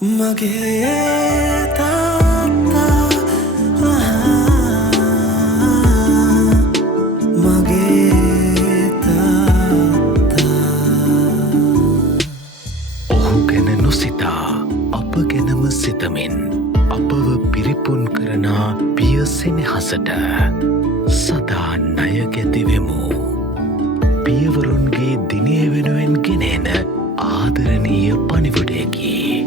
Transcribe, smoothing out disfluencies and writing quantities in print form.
මගේ තාත්තා මගේ තාත්තා ඔහු ගැන නොසිතා අප ගැනම සිතමින් අපව පිරිපුන් කරන පිය සෙනෙහසට සදා ණය ගැතිවෙමු. පියවරුන්ගේ දිනය වෙනුවෙන් ගෙනෙන ආදරණීය පණිවුඩයකි.